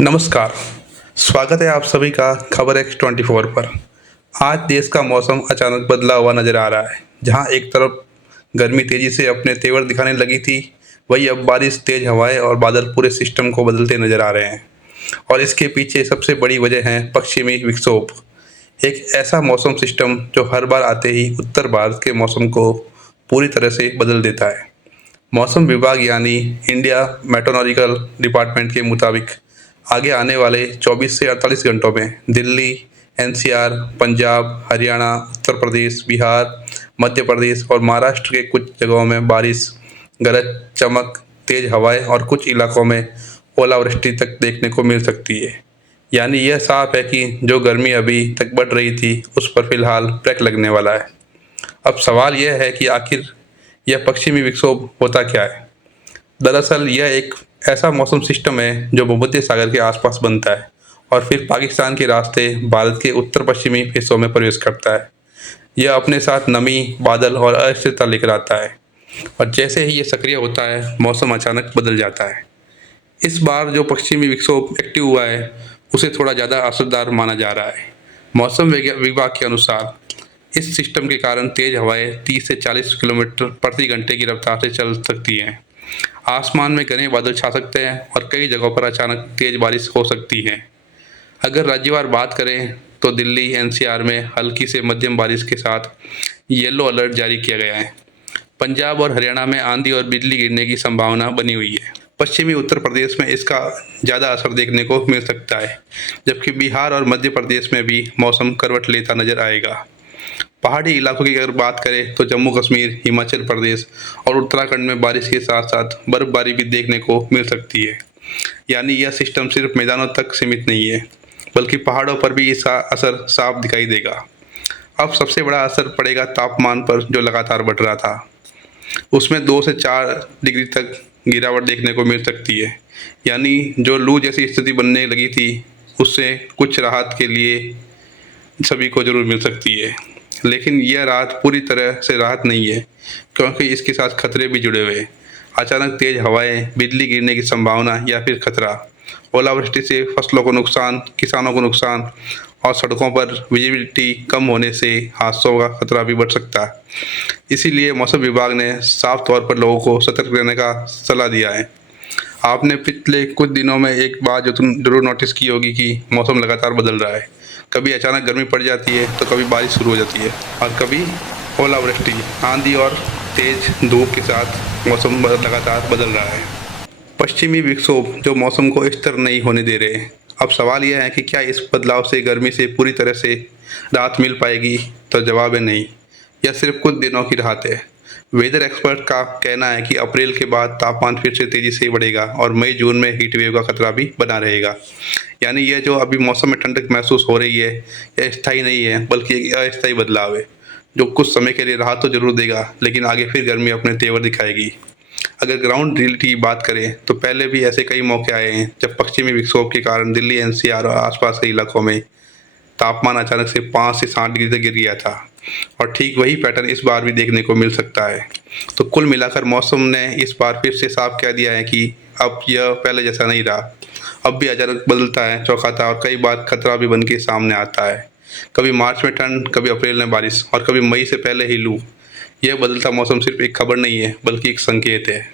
नमस्कार, स्वागत है आप सभी का खबर X24 पर। आज देश का मौसम अचानक बदला हुआ नज़र आ रहा है। जहां एक तरफ गर्मी तेज़ी से अपने तेवर दिखाने लगी थी, वहीं अब बारिश, तेज़ हवाएं और बादल पूरे सिस्टम को बदलते नज़र आ रहे हैं। और इसके पीछे सबसे बड़ी वजह है पश्चिमी विक्षोभ, एक ऐसा मौसम सिस्टम जो हर बार आते ही उत्तर भारत के मौसम को पूरी तरह से बदल देता है। मौसम विभाग यानी इंडिया मेट्रोलॉजिकल डिपार्टमेंट के मुताबिक आगे आने वाले 24 से 48 घंटों में दिल्ली, एनसीआर, पंजाब, हरियाणा, उत्तर प्रदेश, बिहार, मध्य प्रदेश और महाराष्ट्र के कुछ जगहों में बारिश, गरज चमक, तेज हवाएं और कुछ इलाकों में ओलावृष्टि तक देखने को मिल सकती है। यानी यह साफ है कि जो गर्मी अभी तक बढ़ रही थी उस पर फिलहाल ब्रेक लगने वाला है। अब सवाल यह है कि आखिर यह पश्चिमी विक्षोभ होता क्या है। दरअसल यह एक ऐसा मौसम सिस्टम है जो भूमध्य सागर के आसपास बनता है और फिर पाकिस्तान के रास्ते भारत के उत्तर पश्चिमी हिस्सों में प्रवेश करता है। यह अपने साथ नमी, बादल और अस्थिरता लेकर आता है और जैसे ही ये सक्रिय होता है मौसम अचानक बदल जाता है। इस बार जो पश्चिमी विक्षोभ एक्टिव हुआ है उसे थोड़ा ज़्यादा असरदार माना जा रहा है। मौसम विभाग के अनुसार इस सिस्टम के कारण तेज हवाएं 30 से 40 किलोमीटर प्रति घंटे की रफ्तार से चल सकती हैं। आसमान में घने बादल छा सकते हैं और कई जगहों पर अचानक तेज बारिश हो सकती है। अगर राज्यवार बात करें तो दिल्ली, एनसीआर में हल्की से मध्यम बारिश के साथ येलो अलर्ट जारी किया गया है। पंजाब और हरियाणा में आंधी और बिजली गिरने की संभावना बनी हुई है। पश्चिमी उत्तर प्रदेश में इसका ज़्यादा असर देखने को मिल सकता है, जबकि बिहार और मध्य प्रदेश में भी मौसम करवट लेता नजर आएगा। पहाड़ी इलाकों की अगर बात करें तो जम्मू कश्मीर, हिमाचल प्रदेश और उत्तराखंड में बारिश के साथ साथ बर्फबारी भी देखने को मिल सकती है। यानी यह सिस्टम सिर्फ मैदानों तक सीमित नहीं है, बल्कि पहाड़ों पर भी इसका असर साफ दिखाई देगा। अब सबसे बड़ा असर पड़ेगा तापमान पर, जो लगातार बढ़ रहा था। उसमें 2 से 4 डिग्री तक गिरावट देखने को मिल सकती है। यानी जो लू जैसी स्थिति बनने लगी थी उससे कुछ राहत के लिए सभी को जरूर मिल सकती है। लेकिन यह राहत पूरी तरह से राहत नहीं है, क्योंकि इसके साथ खतरे भी जुड़े हुए हैं। अचानक तेज हवाएं, बिजली गिरने की संभावना या फिर खतरा, ओलावृष्टि से फसलों को नुकसान, किसानों को नुकसान और सड़कों पर विजिबिलिटी कम होने से हादसों का खतरा भी बढ़ सकता है। इसीलिए मौसम विभाग ने साफ तौर पर लोगों को सतर्क रहने का सलाह दिया है। आपने पिछले कुछ दिनों में एक बात जो तुम जरूर नोटिस की होगी कि मौसम लगातार बदल रहा है। कभी अचानक गर्मी पड़ जाती है तो कभी बारिश शुरू हो जाती है और कभी ओलावृष्टि, आंधी और तेज धूप के साथ मौसम लगातार बदल रहा है। पश्चिमी विक्षोभ जो मौसम को स्थिर नहीं होने दे रहे हैं। अब सवाल यह है कि क्या इस बदलाव से गर्मी से पूरी तरह से राहत मिल पाएगी? तो जवाब है नहीं। यह सिर्फ कुछ दिनों की राहत है। वेदर एक्सपर्ट का कहना है कि अप्रैल के बाद तापमान फिर से तेजी से बढ़ेगा और मई जून में हीट वेव का खतरा भी बना रहेगा। यानी यह जो अभी मौसम में ठंडक महसूस हो रही है यह स्थायी नहीं है, बल्कि एक अस्थायी बदलाव है जो कुछ समय के लिए राहत तो जरूर देगा, लेकिन आगे फिर गर्मी अपने तेवर दिखाएगी। अगर ग्राउंड रियलिटी की बात करें तो पहले भी ऐसे कई मौके आए हैं जब पश्चिमी विक्षोभ के कारण दिल्ली, एनसीआर और आसपास के इलाकों में तापमान अचानक से 5 से 7 डिग्री तक गिर गया था और ठीक वही पैटर्न इस बार भी देखने को मिल सकता है। तो कुल मिलाकर मौसम ने इस बार फिर से साफ कह दिया है कि अब यह पहले जैसा नहीं रहा। अब भी अचानक बदलता है, चौंकाता है और कई बार खतरा भी बन के सामने आता है। कभी मार्च में ठंड, कभी अप्रैल में बारिश और कभी मई से पहले ही लू। यह बदलता मौसम सिर्फ एक खबर नहीं है, बल्कि एक संकेत है।